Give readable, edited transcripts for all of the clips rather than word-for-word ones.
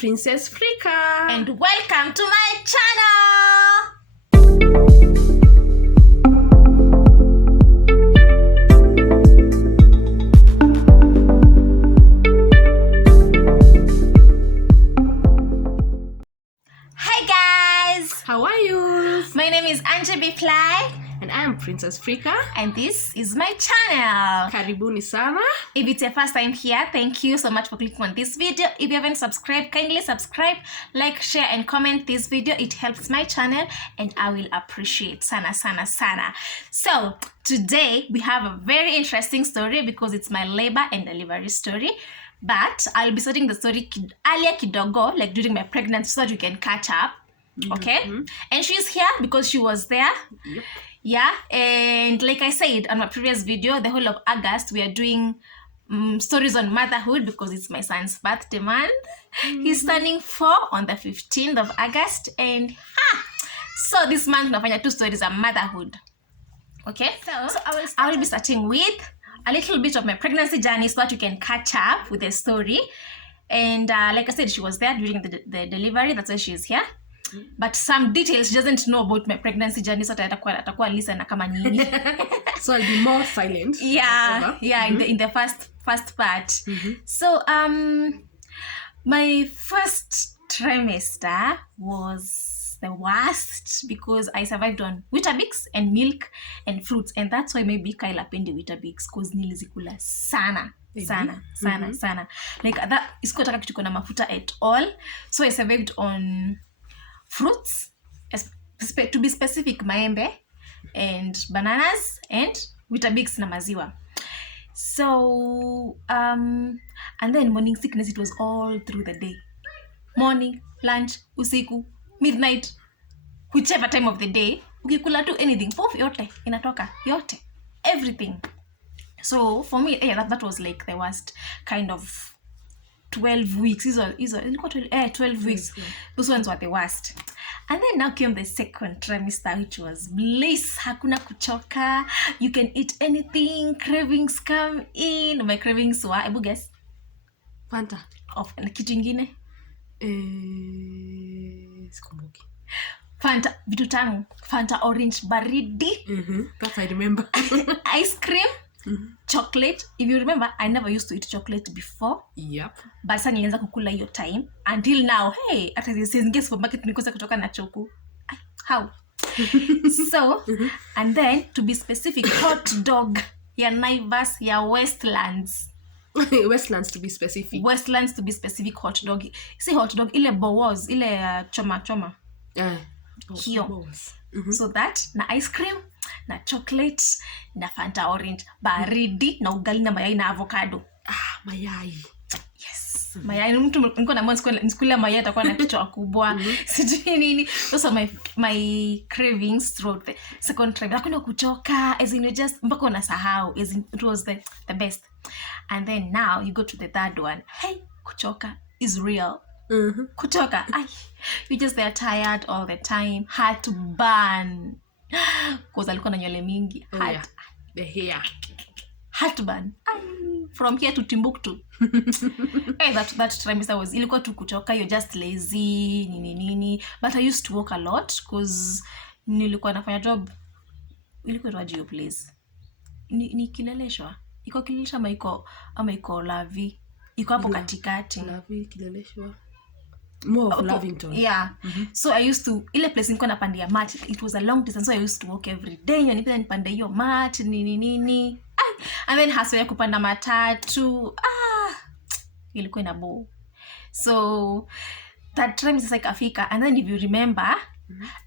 Princess Frika. And welcome to my channel. Hi guys. How are you? My name is Angie Fly. And I am Princess Frika. And this is my channel. Karibuni sana. If it's your first time here, thank you so much for clicking on this video. If you haven't subscribed, kindly subscribe, like, share, and comment this video. It helps my channel and I will appreciate sana. So today we have a very interesting story because it's my labor and delivery story. But I'll be starting the story earlier kidogo, like during my pregnancy, so that you can catch up. Okay? And she's here because she was there. Yep. Yeah, and like I said on my previous video, the whole of August we are doing stories on motherhood because it's my son's birthday month. He's turning 4 on the 15th of August, and so this month nafanya 2 stories on motherhood. Okay, so I will be starting with a little bit of my pregnancy journey so that you can catch up with the story. And like I said, she was there during the delivery. That's why she is here. But some details she doesn't know about my pregnancy journey, so atakuwa listen kama nini. So I'll be more silent. Yeah, in the first part. So my first trimester was the worst because I survived on Weetabix and milk and fruits, and that's why maybe Kyle apendi Weetabix cause nilizikula sana. Like that isikotaka kitu kona mafuta at all. So I survived on fruits, to be specific, maembe and bananas and Weetabix na maziwa. So and then morning sickness, it was all through the day, morning, lunch, usiku, midnight, whichever time of the day ukikula tu anything, poof, yote inatoka, yote, everything. So for me, that was like the worst kind of 12 weeks. These are 12 weeks. Those ones were the worst. And then now came the second trimester, which was bliss. Hakuna kuchoka. You can eat anything. Cravings come in. My cravings were, ebu guess. Fanta. Na kitu ingine? Sikumbuki. Fanta, vitu tamu. Fanta orange baridi. That I remember. Ice cream. Chocolate. If you remember, I never used to eat chocolate before. Yep. But sasa nilianza kukula hiyo time until now. Hey, hata singe supermarket nikosa kutoka na choco. How? So, and then to be specific, hot dog ya Naivas ya Westlands. Westlands to be specific. Westlands to be specific, hot dog. See hot dog ile Bowls, ile choma. Hiyo. So that na ice cream na chocolate na Fanta orange baridi na ugali na mayai na avocado. Mayai. Yes. Mayai mtu niko na mwanzo mayai atakuwa na kichwa kubwa. Sijui nini. Those are my cravings throughout the second trimester. Hakuna kuchoka, as in you just mpaka unasahau, as in it was the best. And then now you go to the third one. Hey, kuchoka is real. Kuchoka, you just there tired all the time, hard to burn because alikuwa na nywele mingi. The hair hard to burn from here to Timbuktu. That trimester was ilikuwa tu kuchoka, you're just lazy nini. But I used to work a lot because nilikuwa nafanya job. Ilikuwa tu your place ni Kileleshwa, iko Kileleshwa ama iko Lavi, iko hapo katikati. Lavi, Kileleshwa, more of Lavington. Yeah. So I used to, ile place nilikuwa napandia mat, it was a long distance, so I used to walk every day. Nipenda nipande hiyo mat nini. And then hasa ya kupanda matatu. Ilikuwa ina bow. So that time is like Africa. And then if you remember,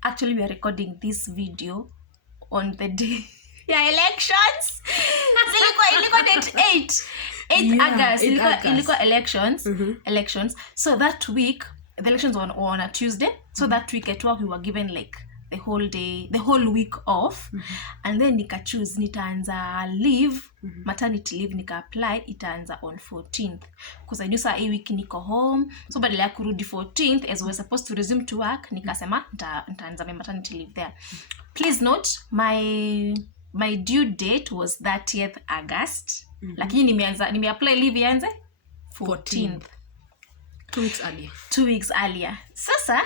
actually we are recording this video on the day elections. Ilikuwa date 8 August. Ilikuwa elections. So that week the elections were on a Tuesday. So that week at work we were given like the whole week off. And then nika choose nitaanza leave, maternity leave nika apply, itaanza on 14th because I knew saa hii week niko home. So badala ya kurudi 14th as we were supposed to resume to work, nikasema nitaanza my maternity leave there. Please note my due date was 30th August. Lakini nimeapply leave ianze 14th. 2 weeks earlier. Sasa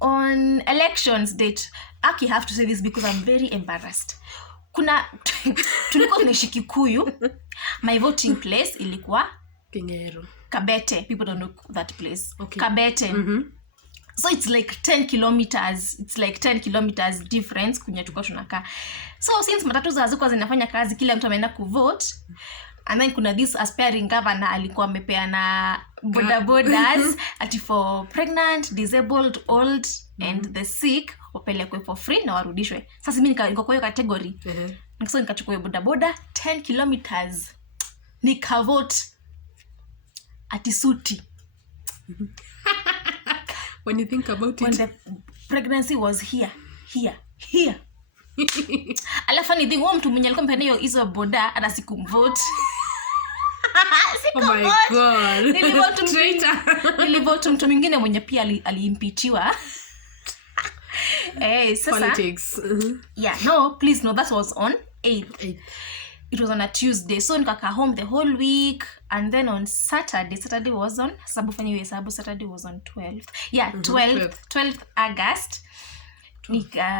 on elections date, I have to say this because I'm very embarrassed. Kuna tulikuwa tunaishi Kikuyu. My voting place ilikuwa Kingero. Kabete. People don't know that place. Okay. Kabete. So it's like 10 kilometers. It's like 10 kilometers difference kunya tulikuwa tunakaa. So since matatu hazikuwa zinafanya kazi, kila mtu ameenda kuvote. And then kuna this aspiring governor alikuwa amepeana bodabodas ati for pregnant, disabled, old and the sick wapelekwe for free na warudishwe. Sasa mimi niko kwa hiyo category. So nikachukua hiyo bodaboda 10 kilometers. Nikavote ati Suti. When you think about when it. the pregnancy was here. Alafu ni thing mtu mwenye alikuwa mpenda hizo boda ana sikumvote. Oh my god. Nilivote mtu mwingine mwenye pia aliimpeachiwa. Sasa Politics. Yeah, no, please no, that was on 8th. It was on a Tuesday. So nikaka home the whole week, and then on Saturday was on Saturday was on 12th. Yeah, 12th August. 12th.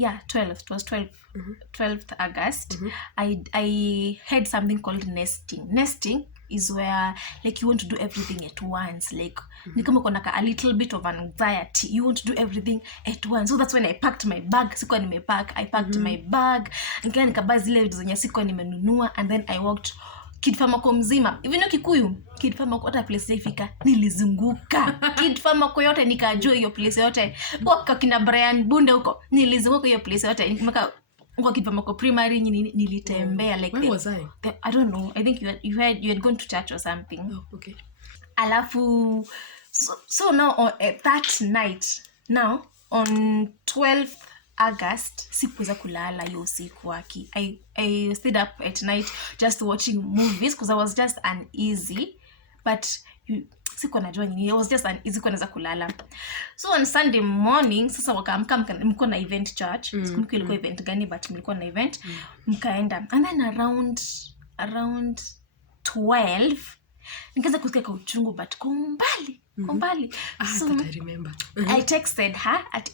It was 12th August. I had something called nesting. Nesting is where like you want to do everything at once. Like ni kama kuna a little bit of anxiety. You want to do everything at once. So that's when I packed my bag. Sikuwa nimepack. I packed my bag. Nikaenda nikabaa zile vitu zenye sikuwa nimenunua, and then I walked Kid Pharmaco mzima. Even though Kikuyu, Kid Pharmaco hata place jaifika, nilizunguka. Kid Pharmaco yote nikajua hiyo place yote. Kwa kina Brian Bunde huko, nilizunguka hiyo place yote. Nimeka kwa Kid Pharmaco primary nilitembea like Where was I? I don't know. I think you had gone to church or something. Oh, okay. Alafu so now on that night, now on 12th August, sikuweza kulala hiyo usiku waki. I stayed up at night just watching movies because I was just uneasy, but sikuwa najua nini. I was just uneasy kwa naweza kulala. So on Sunday morning, sasa wakaamka mlikuwa na event church. Sikumbuki ilikuwa event gani, but mlikuwa na event. Mkaenda. And then around 12 nikaanza kusikia kwa uchungu, but kwa mbali. So I remember. I texted her at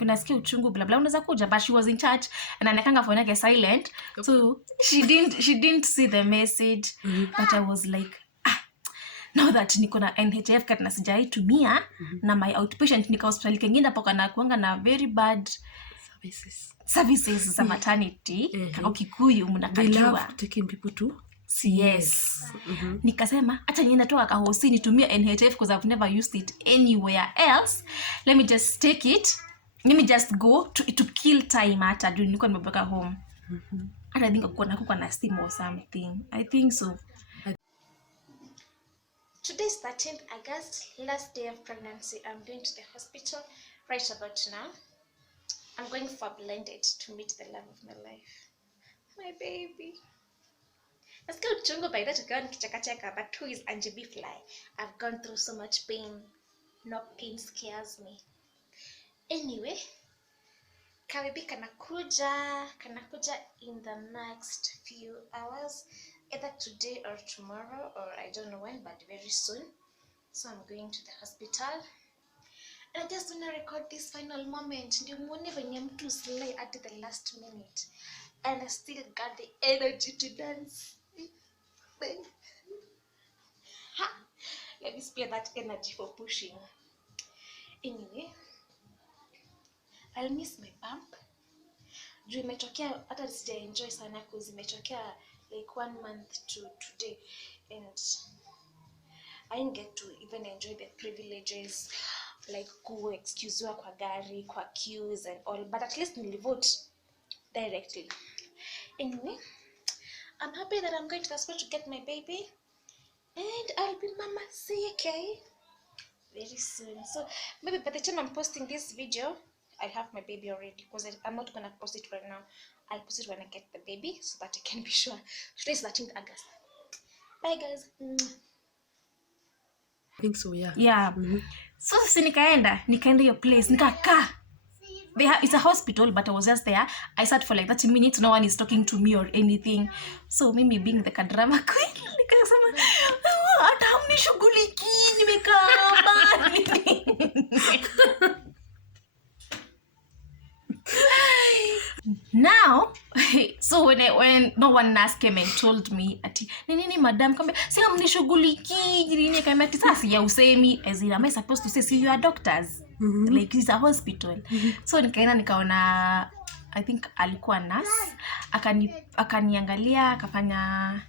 nasikia uchungu bla bla, unaweza kuja, but she was in church and anakanga phone yake silent, so she didn't see the message. But I was like, now that niko na NHF card na sijaitumia na my outpatient nika hospitali kingine hapo kana kuanga na very bad services za maternity. Kama Kikuyu mnakajua. They love taking people to Yes. Nikasema acha nienda toka kahosi nitumie NHF because I've never used it anywhere else. Let me just take it. Let me just go to kill time hata during niko nimebaka home. I think kuko na steam or something. I think so. Today is 13th August, last day of pregnancy. I'm going to the hospital right about now. I'm going for blended to meet the love of my life. My baby. Nasikia uchungu by that ukiwa nikichekacheka, but who is Angie Fly? I've gone through so much pain. No pain scares me. Anyway, kabibi kanakuja in the next few hours, either today or tomorrow, or I don't know when, but very soon. So I'm going to the hospital. And I just want to record this final moment. Ndio muone venye mtu slay at the last minute. And I still got the energy to dance. Let me spare that energy for pushing. Anyway, I'll miss my bump. Juu imetokea hata sija enjoy sana cause imetokea like 1 month to today, and I didn't get to even enjoy the privileges like go excuse kwa gari, kwa queues and all, but at least nilivote directly. Anyway, I'm happy that I'm going to the hospital to get my baby, and I'll be Mama CK very soon. So maybe by the time I'm posting this video, I'll have my baby already, because I'm not gonna post it right now. I'll post it when I get the baby so that I can be sure. Today is 13th August. Bye guys. I think so, yeah. Yeah. So sisi nikaenda your place, nikakaa. It's a hospital, but I was just there. I sat for like 30 minutes. No one is talking to me or anything. So mimi being the drama queen, nikasema, hata unishuguliki nimekaa mbali. Now, so when no one nurse came and told me ati nini madam kambe si amnishuguliki nini kama ati sasa ya usemi as in am I supposed to say see you are doctors like it's a hospital. So nikaona I think alikuwa nurse akaniangalia akafanya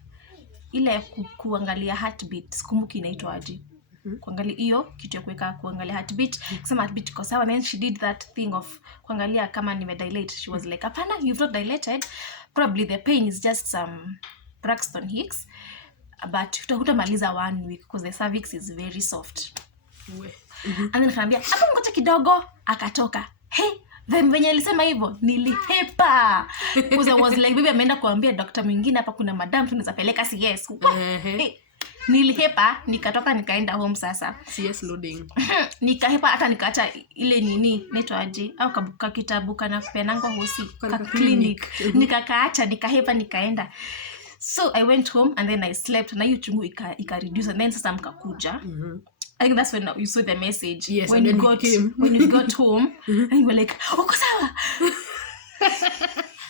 ile kuangalia heartbeat, sikumbuki inaitwa aje. Kuangalia hiyo kitu ya kuweka kuangalia heartbeat, kusema heartbeat iko sawa. Then she did that thing of kuangalia kama nimedilate. She was like, "Hapana, you've not dilated. Probably the pain is just some Braxton Hicks, but hutamaliza 1 week because the cervix is very soft." And then kanambia, "Hapo ngoja kidogo," akatoka. Hey, then venye alisema hivyo nilihepa because I was like baby ameenda kuambia daktari mwingine hapa kuna madam tunaweza peleka CS. Nilihepa nikatoka nikaenda home sasa. CS loading. Nikahepa hata nikaacha ile nini naitwa aje au kabuka kitabu kana penango hosi ka clinic. Nikakaacha nikahepa nikaenda. So I went home and then I slept na hiyo chungu ika reduce and then sasa mkakuja. I think that's when you saw the message. Yes, when you got home and you were like, "Uko sawa?"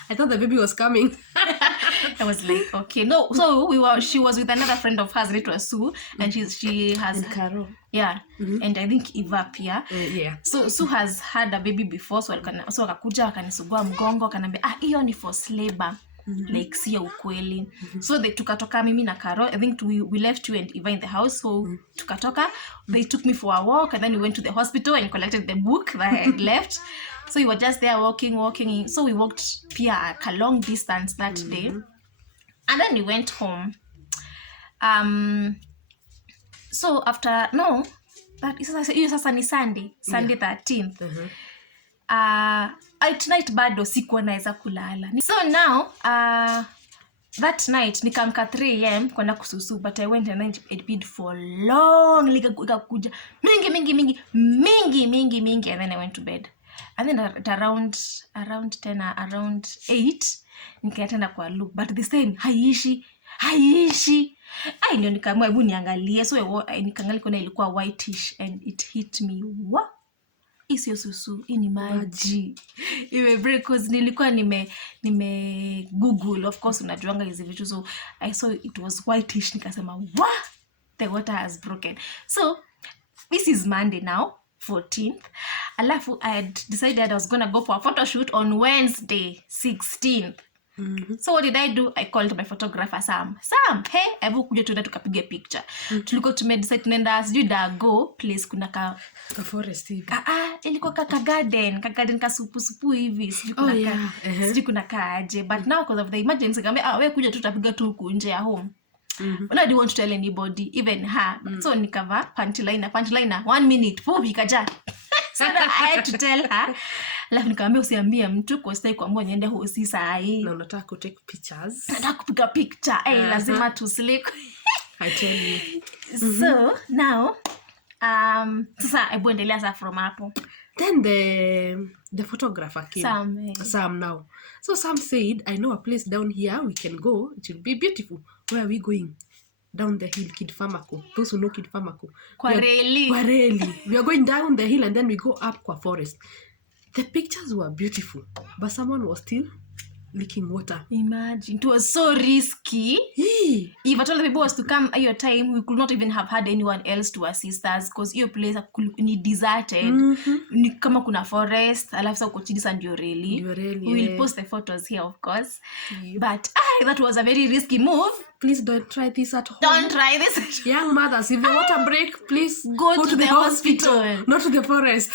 I thought the baby was coming. I was like, okay, no. So she was with another friend of hers, it was Sue, and she has Carol. Yeah. And I think Eva pia. Yeah. So Sue has had a baby before, so akakuja akanisugua mgongo akanambia hiyo ni for labor. Like sio ukweli. So they tukatoka mimi na Carol. I think we left you and Eva in the house. So tukatoka, they took me for a walk and then we went to the hospital and collected the book that I had left. So we were just there walking. So we walked pia a long distance that day. And then we went home. So after that is sasa ni Sunday 13th. Tonight bado sikuwa naweza kulala. So now that night nikamka 3 am kwenda kususu, but I went and I peed for long, likakuja mingi and then I went to bed. And then at around 8 nikaenda kwa loop, but this time haiishi. Ndio nikaamua hebu niangalie. So nikaangalia kuna ilikuwa whitish and it hit me. What? Isio susu, ini maji. Iwe break cause nilikuwa nime Google, of course unajuanga hizi vitu, so I saw it was whitish, nikasema what? The water has broken. So this is Monday now, 14th. Alafu I had decided I was gonna go for a photo shoot on Wednesday 16th. So what did I do? I called my photographer Sam, hey, hebu kuja tuende tukapige picture. Tulikuwa tumedecide tunaenda sijui Dago place kuna ka forest hivi. Ilikuwa ka garden ka supu hivi sijui kuna kaaje, but now because of the emergency kama wewe kuja tutapiga tu huku nje ya home. When I didn't want to tell anybody, even her. So nikava punch liner 1 minute ikaja. So I had to tell her. Alafu nikamwambia usiambie mtu kwa sababu kuamua niende hosi saa hii. Na unataka ku take pictures. Nataka kupiga picture. Lazima tu slick. I tell you. So now sasa hebu endelea sasa from hapo. Then the photographer came. Sam now. So Sam said, "I know a place down here we can go. It will be beautiful." Where are we going? Down the hill, Kid Famako. Those who know Kid Famako. Kwareli. We are going down the hill and then we go up Kwa Forest. The pictures were beautiful, but someone was still leaking water. Imagine. It was so risky. If at all the people was to come at your time, we could not even have had anyone else to assist us because your place ni deserted. Ni kama kuna forest, alafu sa uko chini sa ndio really. We will post the photos here, of course. But that was a very risky move. Please don't try this at home. Don't try this. Young mothers, if the water break, please go to the hospital. Not to the forest.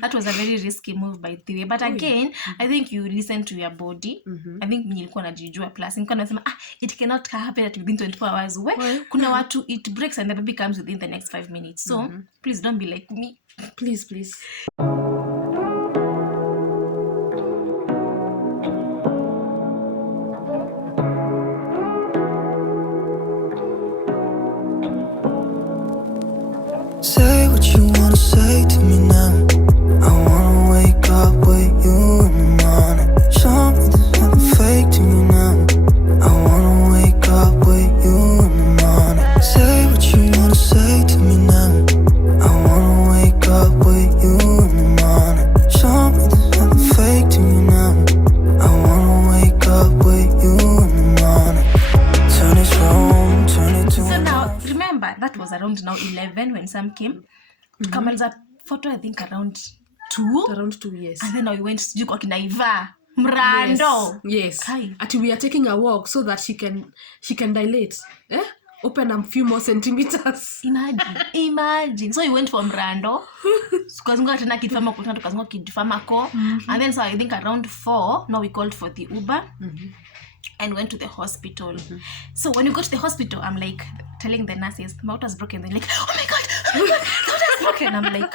That was a very risky move by the way. But again, I think you listen to your body. I think nilikuwa najijua plus. Nilikuwa nasema it cannot happen at within 24 hours. Kuna watu it breaks and the baby comes within the next 5 minutes. So please don't be like me. Please. Say what you wanna say to me now. I wanna wake up with you in the morning. Show me there's nothing fake to me now. I wanna wake up with you in the morning. Say what you wanna and Sam came. Tukamaliza photo I think around 2 years. And then we went to kwa kinaiva mrando. Yes. Ati we are taking a walk so that she can dilate. Open a few more centimeters. Imagine. So we went for mrando. Tukazunguka tena Kidfamako. And then so I think around 4 now we called for the Uber. And went to the hospital. So when you go to the hospital, I'm like telling the nurses, my water's broken. They're like, oh my god, my water's broken. I'm like,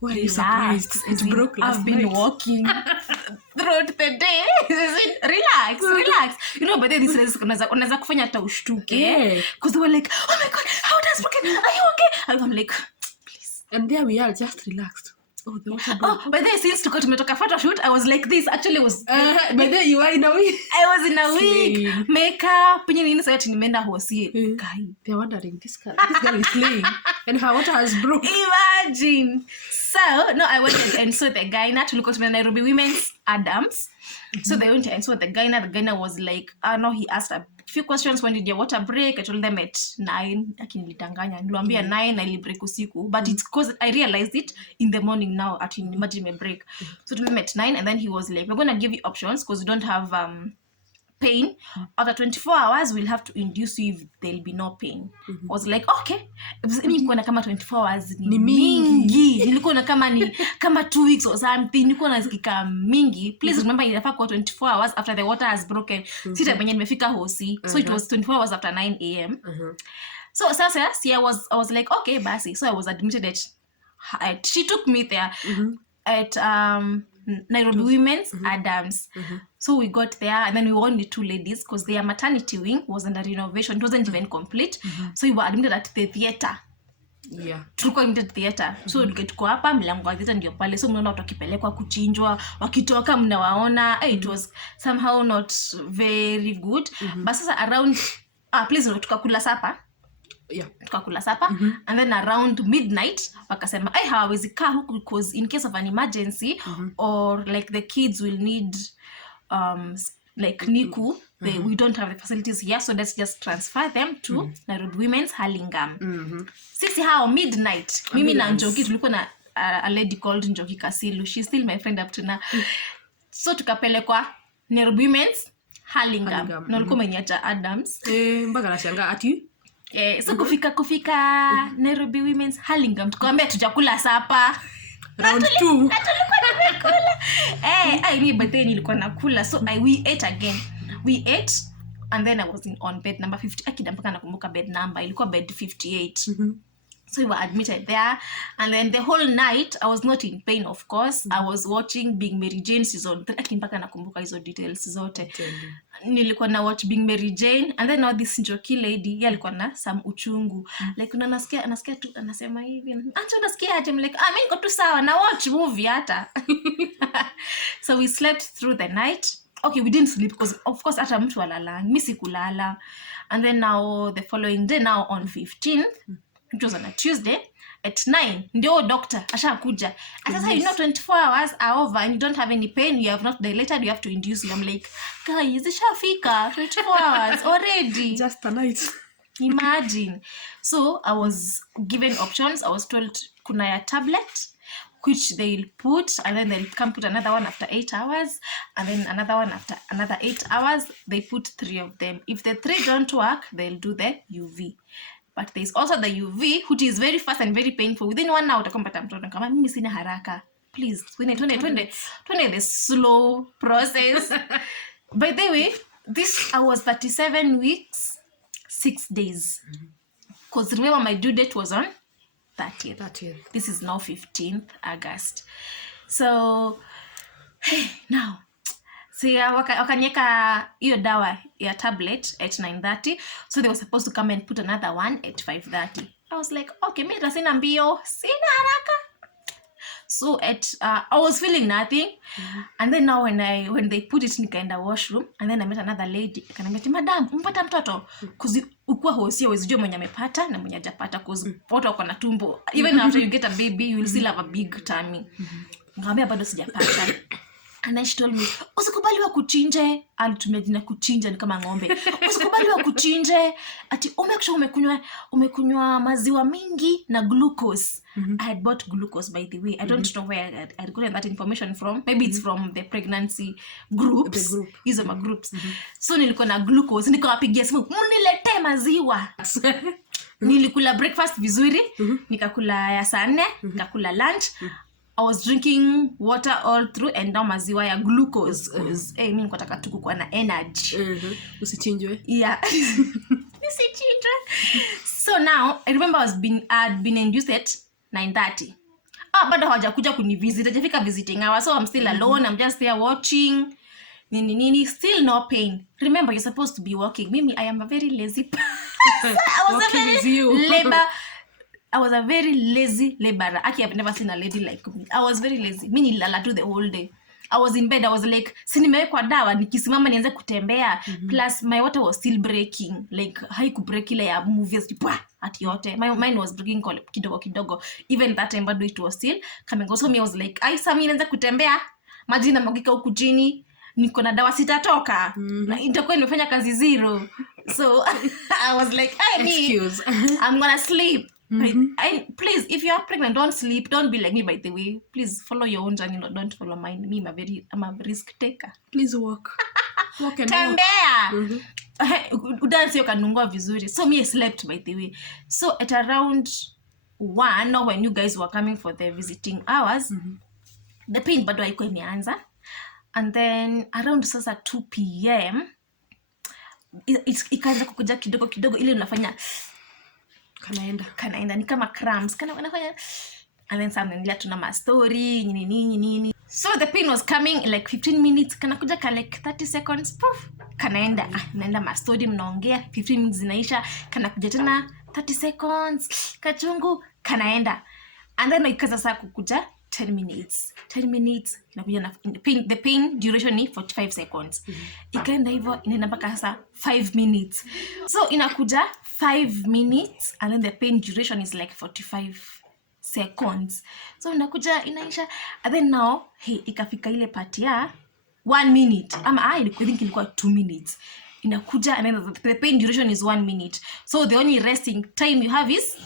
why are you surprised? It broke last night. I've been walking throughout the day. Relax. You know, but then this is unaweza kufanya hata ushtuke. Because they were like, oh my god, my water's broken. Are you okay? I'm like, please. And there we are, just relaxed. But then since tumetoka photoshoot, I was like this. Actually, was but then you were in a wig. I was in a wig, makeup. Penye nini sasa nimeenda hosi. They're wondering this girl is slaying, and her water has broken. Imagine. So no, I went and saw the gyna. Tulikuwa tumeenda Nairobi Women's Adams. So they went and saw the gyna. The gyna was like, no, he asked a few questions. When did your water break? I told them at 9. Akinilitanganya. Niliwaambia 9 ilibreak usiku. But it's because I realized it in the morning now. At imagine me break. So to me at 9, and then he was like, we're gonna give you options because you don't have pain. After 24 hours, we'll have to induce you if there'll be no pain. I was like, okay. Nilikuwa na kama 24 hours ni mingi. Nilikuwa na kama 2 weeks or something. Nilikuwa nasikika mingi. Please remember, inafaa kwa 24 hours after the water has broken. Sita benye nimefika hosi. So it was 24 hours after 9 a.m. So sasa, I was like, okay, basi. So I was admitted at she took me there at Nairobi Women's Adams. So we got there, and then we were only 2 ladies because their maternity wing was under renovation. It wasn't even complete. So we were admitted at the theater. Tulikuwa admitted theater. So tuko hapa mlango wa theater ndio pale. So mnaona watu wakipelekwa kuchinjwa, wakitoka mnawaona. It was somehow not very good. But sasa around please tukakula sapa. Tukakula sapa. And then around midnight wakasema hawawezi kaa huku because in case of an emergency or like the kids will need like NICU, we don't have the facilities here, so let's just transfer them to Nairobi Women's Hurlingham. Sisi hao midnight, mimi na Njoki tulikuwa na a lady called Njoki Kasilu. She's still my friend up to now. So tukapelekwa Nairobi Women's Hurlingham. Na ulikuwa umeniacha Adams. Mpaka nashangaa ati so kufika Nairobi Women's Hurlingham tukaambia tujakula sapa round 2. But then nilikuwa nakula, so we ate again. We ate, and then I was on bed number 50. Akida mpaka nakumbuka bed number ilikuwa bed 58. So we were admitted there, and then the whole night I was not in pain, of course. I was watching Big Mary Jane season 3. Mpaka nakumbuka hizo details zote. Nilikuwa na watch Big Mary Jane, and then now this Njoki lady yeye alikuwa na some uchungu. Like anasikia tu anasema hivi, acha unasikia aje? I'm like mimi niko tu sawa na watch movie hata. So we slept through the night. Okay, we didn't sleep because of course hata mtu alala, mimi sikulala. And then now the following day, now on 15th, it was on a Tuesday at 9, ndio doctor ashakuja. Sasa you know 24 hours are over and you don't have any pain, you have not dilated, you have to induce you. I'm like, guys, ishafika 24 hours already. Just a night. Imagine. So I was given options. I was told kuna ya tablet which they'll put, and then they'll come put another one after 8 hours, and then another one after another 8 hours. They put 3 of them. If the 3 don't work, they'll do the UV. But there's also the UV, which is very fast and very painful. Within 1 hour utakumpata mtoto kama mimi sina haraka. Please, twende the slow process. By the way, this I was 37 weeks 6 days. Because remember my due date was on 30th. This is now 15th August. So now wakanieka hiyo dawa ya tablet at 9:30. So they were supposed to come and put another one at 5:30. I was like, okay, mimi sina mbio, sina haraka. So I was feeling nothing. And then now when they put it nikaenda washroom, and then I met another lady. Akaniambia, madam, umpata mtoto? Cuz ukua hosia wezijua mwenye amepata na mwenye hajapata, cuz watu wako na tumbo. Even after you get a baby, you will still have a big tummy. Nikamwambia bado sijapata. And then she told me, usikubali wa kuchinje. Alitumia jina kuchinja ni kama ng'ombe. Usikubali wa kuchinje. Ati umekunywa maziwa mingi na glucose. I had bought glucose, by the way. I don't know where I gotten that information from. Maybe it's from the pregnancy groups. The group. Hizo ma groups. So nilikuwa na glucose. Nikawapigia simu, mniletee maziwa. Nilikula breakfast vizuri. Nikakula ya saa 4. Nikakula lunch. I was drinking water all through and now maziwa ya glucose because mimi niko nataka tu kuwa na energy. Usichinjwe. Yeah. Usichinjwe. So now I remember I'd been induced at 9:30. Bado hawajakuja kunivisit. Hajafika visiting hour. So I'm still alone. I'm just there watching. Nini, still no pain. Remember, you're supposed to be walking. Mimi, I am a very lazy person. I was a very lazy laborer. Actually, I've never seen a lady like me. I was very lazy. Mimi nilala tu the whole day. I was in bed. I was like, si nimewekwa dawa, nikisimama nianze kutembea. Plus, my water was still breaking. Like, haiku break ile ya movies. Ati yote. Mine was breaking kidogo. Even that time, but it was still coming. So me, I was like, sami nianze kutembea. Maji inamwagika huku chini. Niko na dawa sitatoka. Na itakuwa nimefanya kazi 0. So, I was like, excuse. I'm gonna sleep. Please, if you are pregnant, don't sleep. Don't be like me, by the way. Please follow your own journey. Don't follow mine. Me, I'm a risk taker. Please walk. Walk and Tembea. Udansi yokanungua vizuri. So me, I slept, by the way. So at around 1, or when you guys were coming for the visiting hours, the pain bado haikuwa imeanza. And then around sasa 2 p.m. ikaanza kukuja kidogo ile unafanya kanaenda ni kama cramps unafanya, and then something tuna ma story nini. So the pain was coming in like 15 minutes, kanakuja ka like 30 seconds, poof, kanaenda naenda ma story, mnaongea 15 minutes zinaisha, kanakuja tena 30 seconds, kachungu kanaenda, and then ikaanza sasa kukuja 10 minutes inakuja na the pain duration ni 45 seconds. Ikaenda hivyo inaenda mpaka sasa 5 minutes. So inakuja 5 minutes and then the pain duration is like 45 seconds. So inakuja inaisha, and then now ikafika ile part ya 1 minute. I think ilikuwa 2 minutes. Inakuja and then the pain duration is 1 minute. So the only resting time you have is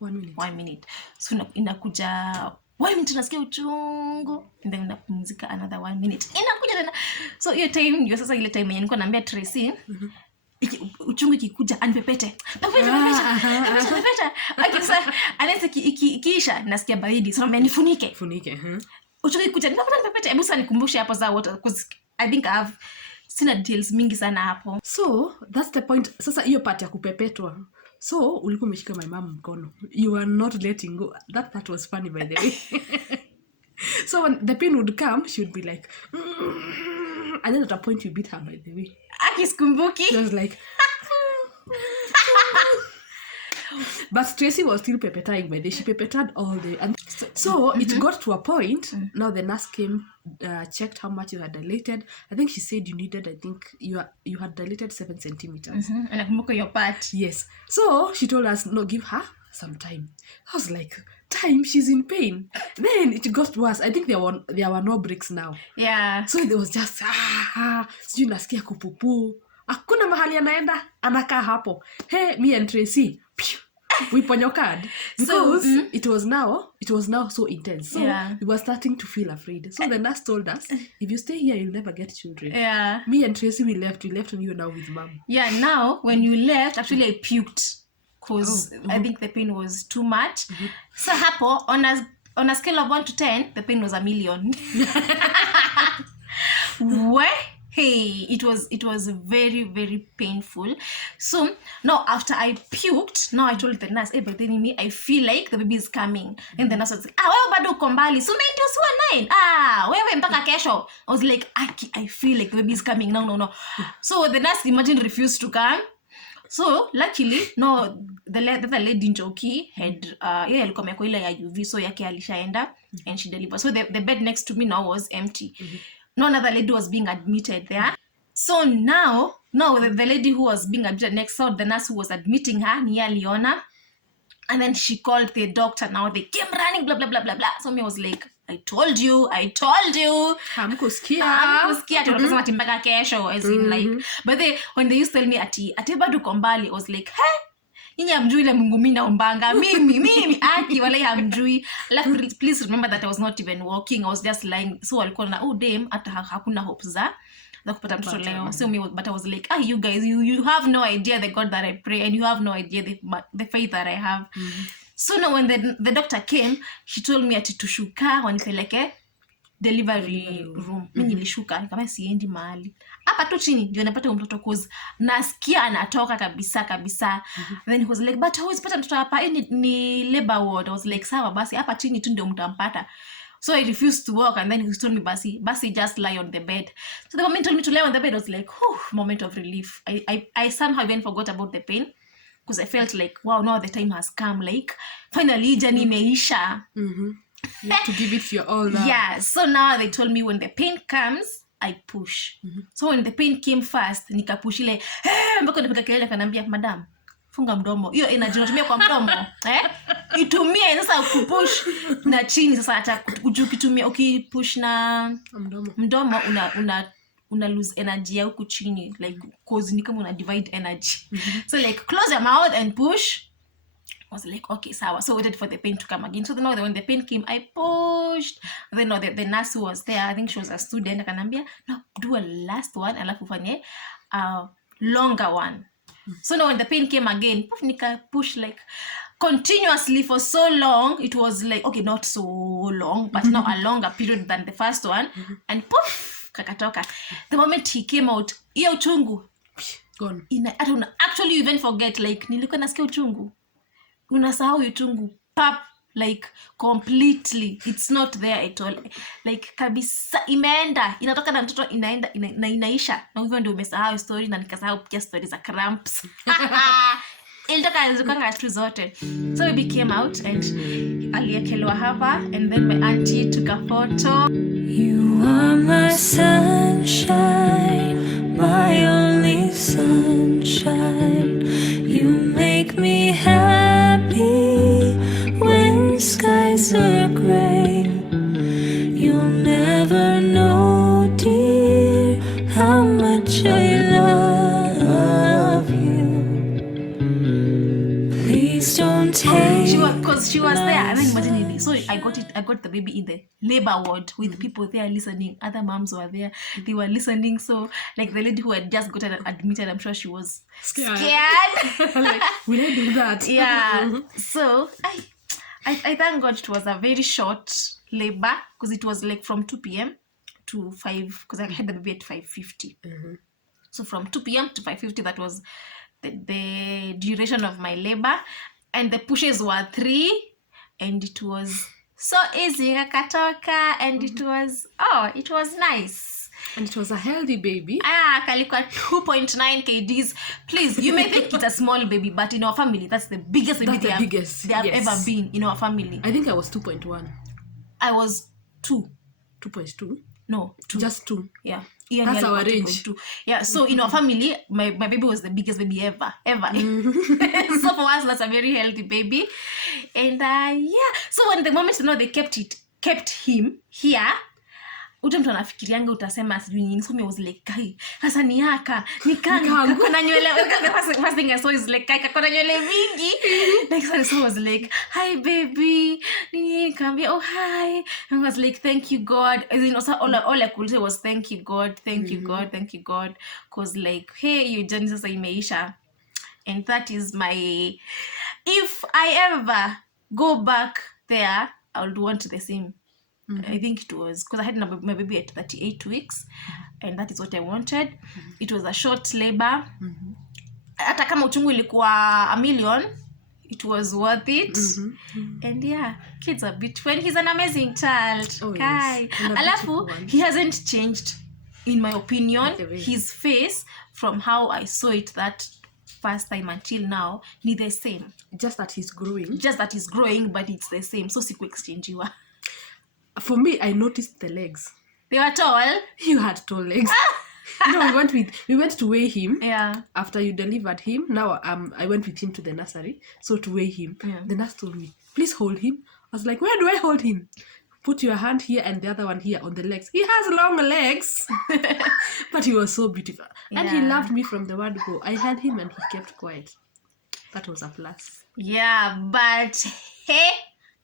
1 minute. So inakuja 1 minute nasikia uchungu, and then unapumzika another 1 minute. Inakuja tena. So hiyo time ndio sasa ile time yenye nilikuwa naambia Tracy, uchungu ikikuja anipepete. Pepeta. Akisa anaweza ikiisha nasikia baridi. So naambia nifunike. Uchungu ikikuja nipepete. Hebu sasa nikumbushe hapo za water because I think I have sina details mingi sana hapo. So that's the point. Sasa hiyo part ya kupepetwa. So ulikuwa umeshika my mom mkono. You are not letting go. That part was funny, by the way. So when the pain would come, she would be like, and then at a point you beat her, by the way. Akiskumbuki. She was like, but Tracy was still pepetting, by the way. She pepetted all day. And so it got to a point. Now the nurse came, checked how much you had dilated. I think she said you needed, you had dilated 7 centimeters. And nakumbuka your part. Yes. So she told us, no, give her some time. I was like, time? She's in pain. Then it got worse. I think there were no breaks now. Yeah. So it was just, sijui nasikia kupupu. Hakuna mahali anaenda, anakaa hapo. Hey, me and Tracy, we ponyokad. Because it was now so intense. So we were starting to feel afraid. So the nurse told us, if you stay here, you'll never get children. Yeah. Me and Tracy, we left and you now with mom. Yeah, now when you left, actually I puked. Because I think the pain was too much. So hapo, on a scale of 1 to 10, the pain was 1 million. Where? Hey, it was very, very painful. So now after I puked, now I told the nurse, hey, but then I feel like the baby is coming. And the nurse was like, wewe bado uko mbali. So ndio 9. Wewe mpaka kesho. I was like, I feel like the baby is coming. No. So the nurse, imagine, refused to come. So luckily, no, the lady Njoki had alikuwa amekuwa ile ya UV, so yake alishaenda and she delivered. So the bed next to me now was empty. No another lady was being admitted there. So now the lady who was being admitted next door, the nurse who was admitting her, ni aliona, and then she called the doctor. Now they came running, blah blah blah blah blah. So me was like, I told you hamkusikia tunasema ati mpaka kesho as in like but when they used to tell me ati bado uko mbali I was like nyinyi hamjui ile Mungu mimi naombanga mimi aki wala hamjui. Please remember that I was not even walking, I was just lying. So walikuwa na damn hata hakuna hope za kupata mtoto leo. So me, but I was like you guys you have no idea the God that I pray, and you have no idea the faith that I have. So now when the doctor came, she told me ati tushuka wanipeleke delivery room. Mimi nilishuka nikamwambia siendi mahali. Hapa tu chini ndio napata mtoto cause nasikia anatoka kabisa. Then he was like but how is pata mtoto hapa ni labor ward. I was like sawa basi hapa chini tu ndio mtampata. So I refused to walk, and then he told me basi just lie on the bed. So the moment he told me to lie on the bed, I was like moment of relief. I somehow even forgot about the pain because I felt like wow, now the time has come, like finally journey imeisha. You have to give it your all now. Yeah, so now they told me when the pain comes I push. So when the pain came first nikapush ile mpaka nipika kelele kanambia madam funga mdomo. Hiyo energy unatumia kwa mdomo itumie sasa kupush na chini. Sasa hata ukitumia ukipush na mdomo una lose energy ya huku chini, like cause ni kama una divide energy. So like close your mouth and push. I was like okay sawa. So waited for the pain to come again. So then when the pain came I pushed. Then the nurse who was there, I think she was a student, akanambia now do a last one alafu fanye longer one. So now when the pain came again, nika push like continuously for so long. It was like okay, not so long, but now a longer period than the first one. And poof, kakatoka. The moment he came out, hiyo uchungu gone. I don't know, actually you even forget like nilikuwa nasikia uchungu. Unasahau uchungu pap, like completely it's not there at all, like kabisa imeenda, inatoka na mtoto inaenda na inaisha, na hivyo ndio umesahau story. Na nikasahau pia story za cramps ilitoka zikanga tu zote. So we came out and aliekelewa hapa, and then my auntie took a photo. You are my sunshine, my only sunshine. You make me happy when skies are gray. You'll never know, dear, how much I love you. Please don't take. She was there, and then imagine, so I got the baby in the labor ward with people there listening. Other moms were there, they were listening. So like the lady who had just gotten admitted, I'm sure she was scared. Like, will I do that? Yeah. So I thank God it was a very short labor, because it was like from 2 p.m. to 5, because I had the baby at 5:50. So from 2 p.m. to 5:50, that was the duration of my labor. And the pushes were 3, and it was so easy, kakatoka, and it was nice. And it was a healthy baby. Kalikuwa 2.9 kgs. Please, you may think it's a small baby, but in our family that's the biggest baby they have ever been in our family. I think I was 2.1. I was 2. 2.2? No, 2. Just 2. Yeah. That's our range. Yeah, so in our family, my baby was the biggest baby ever. So for us, that's a very healthy baby. And yeah, so when the moment they kept him here, ute mtu anafikirianga utasema sijui nini. So me was like kai sasa ni haka nikanga kuna nywele. First thing I saw is like kai kuna nywele mingi. Like so I was like hi baby nini, kaambia oh hi, and I was like thank you God. As in also all I could say was thank you God, thank you God, thank you God, cause like hey, your journey sasa imeisha. And that is my, if I ever go back there I would want the same. I think it was because I had my baby at 38 weeks, and that is what I wanted. It was a short labor. Hata kama uchungu ilikuwa 1,000,000, it was worth it. And yeah, kids are beautiful, and he's an amazing child. Kai. Alafu, he hasn't changed, in my opinion. His face from how I saw it that first time until now ni the same. Just that he's growing, but it's the same. So siku exchangewa. For me, I noticed the legs. They were tall. You had tall legs. We went to weigh him. Yeah. After you delivered him, now I went with him to the nursery. So to weigh him, the nurse told me, please hold him. I was like, where do I hold him? put your hand here and the other one here on the legs. He has long legs. But he was so beautiful. And he loved me from the word go. I held him and he kept quiet. That was a plus. Yeah, but hey,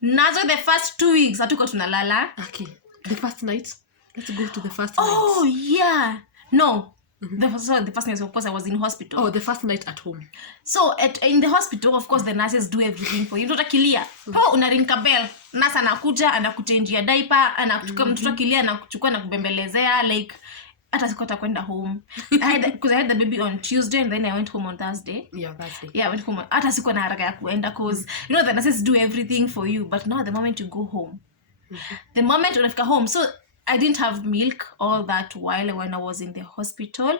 nazo the first 2 weeks hatuko tunalala. Okay, the first night. Let's go to the first night. Yeah. No. Mm-hmm. The first night, of course, I was in hospital. Oh, the first night at home. So in the hospital, of course, the nurses do everything for you. Mtoto akilia, unaringa bell. Nurse anakuja, anakuchangia diaper, anakuchukua mtoto akilia, anakuchukua na kubembelezea, like hata sikuwa kwenda home. Because I had the baby on Tuesday and then I went home on Thursday. Yeah, Thursday. Yeah, I went home. Hata sikuwa na haraka ya kuenda because you know the nurses do everything for you, but now the moment you go home, the moment unafika home, so I didn't have milk all that while when I was in the hospital.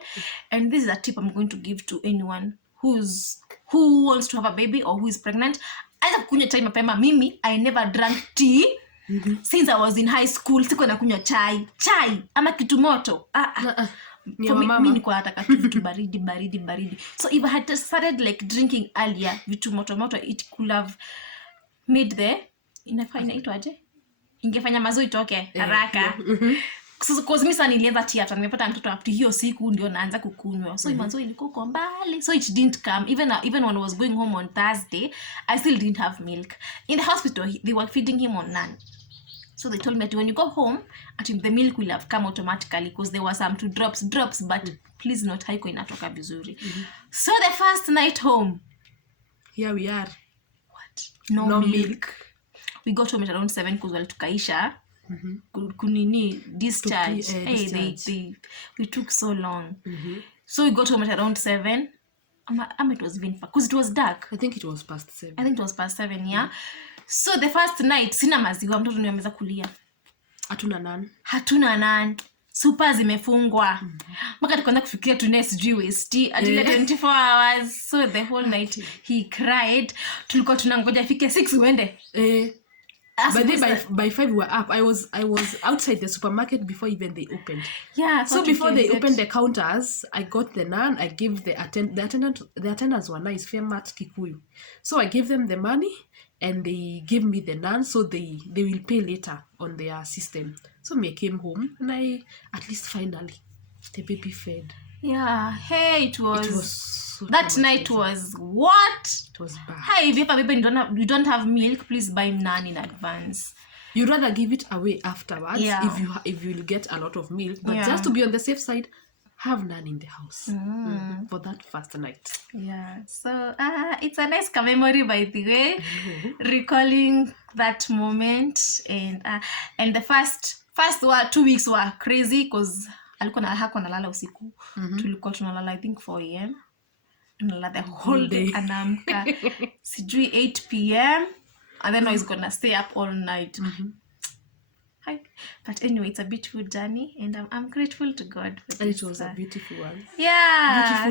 And this is a tip I'm going to give to anyone who wants to have a baby or who is pregnant. Acha kunywa chai mapema. Mimi, I never drank tea since I was in high school. Sikuwa nakunywa chai ama kitu moto. For me, mimi niko nataka vitu baridi. So if I had started like drinking earlier, vitu moto, it could have made the inaitwaje? Ingefanya mazo itoke haraka. So cause mimi sana nilianza theater, nimepata mtoto after hiyo siku ndio naanza kukunywa. So mazo ilikuwa kwa mbali. So it didn't come even when I was going home on Thursday, I still didn't have milk. In the hospital they were feeding him on naan. So they told me that when you go home, I think the milk will have come automatically because there were some 2 drops, but please not haiko inatoka vizuri. So the first night home, here we are. What? No milk. We got home at around 7 because tukaisha. Kunini discharge. We took so long. So we got home at around 7. It was even because it was dark. I think it was past 7. I think it was past 7, yeah. So the first night sina maziwa, mtoto ndio ameweza kulia. Hatuna naan. Super zimefungwa. Mpaka tukaanza kufikiria tuna sijui waste until 24 hours. So the whole night he cried. Tulikuwa tunangoja afike 6 uende. But then by 5 we were up. I was outside the supermarket before even they opened. Yeah. So before they opened the counters, I got the naan. I gave the attendants were nice, Fairmat Kikuyu. So I gave them the money and they gave me the naan, so they will pay later on their system. So I came home and I at least finally the baby fed. Yeah. Hey, it was so that night was what? It was bad. Hey, if you have a baby and you don't have milk, please buy naan in advance. You'd rather give it away afterwards if you get a lot of milk, but just to be on the safe side, have naan in the house for that first night. Yeah, so it's a nice memory, by the way, recalling that moment. And the first 2 weeks were crazy because alikuwa nalala usiku. Tulikuwa tunalala I think 4 a.m. tunalala the whole day. Anaamka sijui 8 p.m. and then I was gonna stay up all night. But anyway, it's a beautiful journey and I'm grateful to God for this. And it was a beautiful one. Yeah.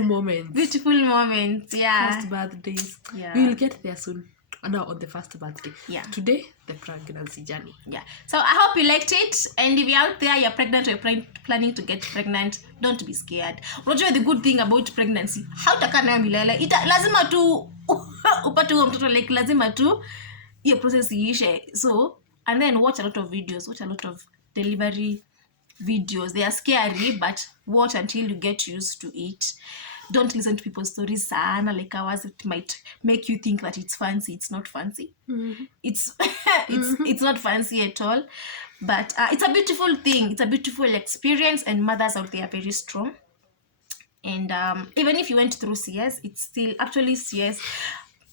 Beautiful moments. Yeah. First birthdays. Yeah. We will get there soon. Now on the first birthday. Yeah. Today, the pregnancy journey. Yeah. So I hope you liked it. And if you're out there, you're pregnant or you're planning to get pregnant, don't be scared. Unajua the good thing about pregnancy, hautakaa nayo milele. Lazima tu upate huo mtoto, like lazima tu hiyo process iishe. So and then watch a lot of videos, watch a lot of delivery videos. They are scary, but watch until you get used to it. Don't listen to people's stories sana like ours. It might make you think that it's fancy. It's not fancy. It's not fancy at all, but it's a beautiful thing. It's a beautiful experience, and mothers out there are very strong. And even if you went through CS, it's still actually CS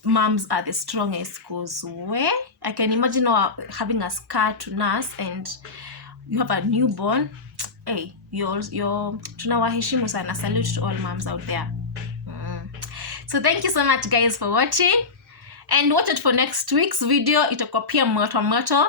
moms are the strongest, because where I can imagine having a scar to nurse and you have a newborn. Hey, you're tunawaheshimu sana. Salute to all moms out there. So thank you so much guys for watching, and watch it for next week's video. Itakuwa pia moto.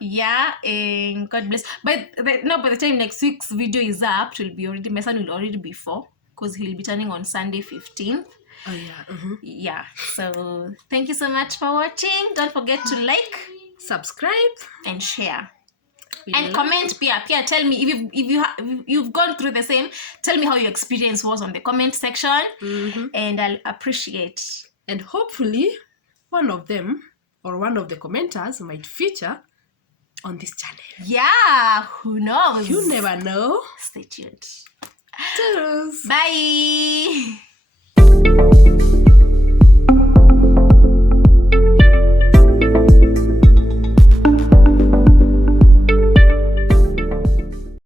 Yeah, and God bless. By the time next week's video is up, my son will already be 4, because he'll be turning on Sunday 15th. Oh yeah. Yeah, so thank you so much for watching. Don't forget to like, subscribe, and share. And comment pia tell me if you've gone through the same. Tell me how your experience was on the comment section. And I'll appreciate. And hopefully one of them or one of the commenters might feature on this channel. Yeah, who knows? You never know. Stay tuned. Toodles. Bye.